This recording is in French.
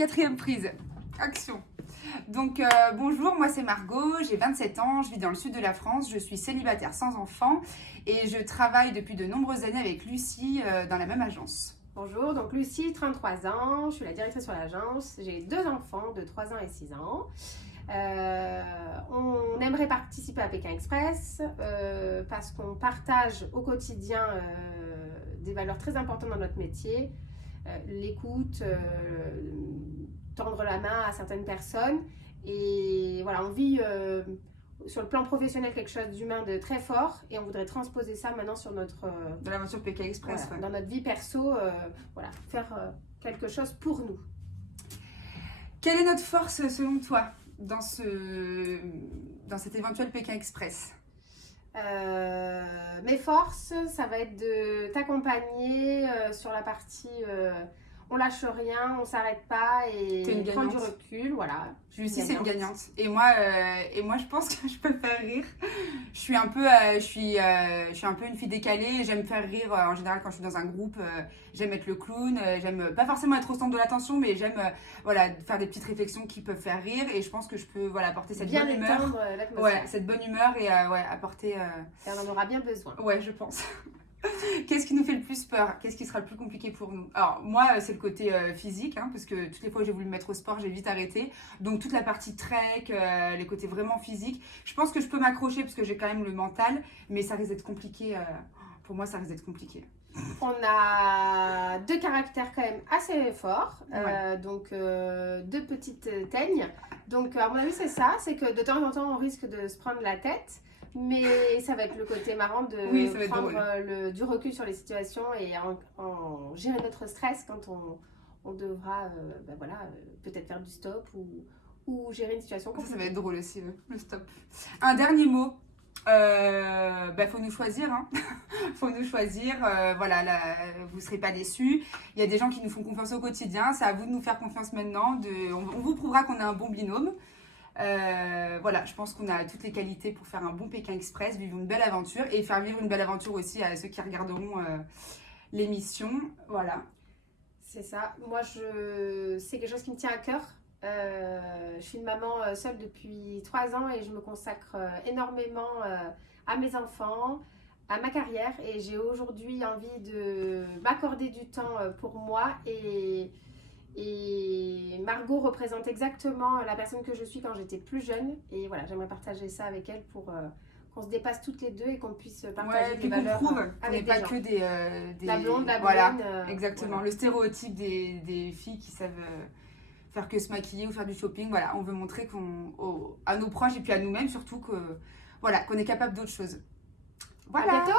Quatrième prise, action. Donc bonjour, moi c'est Margot, j'ai 27 ans, je vis dans le sud de la France, je suis célibataire sans enfant et je travaille depuis de nombreuses années avec Lucie dans la même agence. Bonjour, donc Lucie, 33 ans, je suis la directrice sur l'agence, j'ai 2 enfants de 3 ans et 6 ans. On aimerait participer à Pékin Express parce qu'on partage au quotidien des valeurs très importantes dans notre métier, l'écoute, tendre la main à certaines personnes et voilà, on vit sur le plan professionnel quelque chose d'humain de très fort et on voudrait transposer ça maintenant sur notre De l'aventure Pékin Express, voilà, dans notre vie perso, voilà, faire quelque chose pour nous. Quelle est notre force selon toi dans cet éventuel Pékin Express? Mes forces, ça va être de t'accompagner sur la partie on lâche rien, on s'arrête pas et prendre du recul, voilà. Lucie, c'est une gagnante. Et moi, je pense que je peux faire rire. Je suis un peu une fille décalée. J'aime faire rire en général quand je suis dans un groupe. J'aime être le clown. J'aime pas forcément être au centre de l'attention, mais j'aime faire des petites réflexions qui peuvent faire rire. Et je pense que je peux apporter cette bonne humeur. Ouais, cette bonne humeur et apporter. Et on en aura bien besoin. Ouais, je pense. Qu'est-ce qui nous fait le plus peur? Qu'est-ce qui sera le plus compliqué pour nous? Alors moi c'est le côté physique parce que toutes les fois où j'ai voulu me mettre au sport j'ai vite arrêté, donc toute la partie trek, les côtés vraiment physiques, je pense que je peux m'accrocher parce que j'ai quand même le mental, mais ça risque d'être compliqué, pour moi ça risque d'être compliqué. On a 2 caractères quand même assez forts, donc 2 petites teignes, donc à mon avis c'est ça, c'est que de temps en temps on risque de se prendre la tête. Mais ça va être le côté marrant de prendre du recul sur les situations et en gérer notre stress quand on devra peut-être faire du stop ou gérer une situation compliquée. Ça va être drôle aussi, le stop. Un dernier mot. Faut nous choisir, faut nous choisir, vous serez pas déçus, il y a des gens qui nous font confiance au quotidien, c'est à vous de nous faire confiance maintenant, on vous prouvera qu'on a un bon binôme. Je pense qu'on a toutes les qualités pour faire un bon Pékin Express, vivre une belle aventure et faire vivre une belle aventure aussi à ceux qui regarderont l'émission. Voilà. C'est ça. Moi, c'est quelque chose qui me tient à cœur. Je suis une maman seule depuis 3 ans et je me consacre énormément à mes enfants, à ma carrière et j'ai aujourd'hui envie de m'accorder du temps pour moi et Margot représente exactement la personne que je suis quand j'étais plus jeune. Et voilà, j'aimerais partager ça avec elle pour qu'on se dépasse toutes les deux et qu'on puisse partager des valeurs avec des gens. Que des la blonde, la voilà, brune. exactement, voilà. Le stéréotype des filles qui savent faire que se maquiller ou faire du shopping. Voilà, on veut montrer à nos proches et puis à nous-mêmes surtout qu'on est capable d'autre chose. Voilà. À bientôt.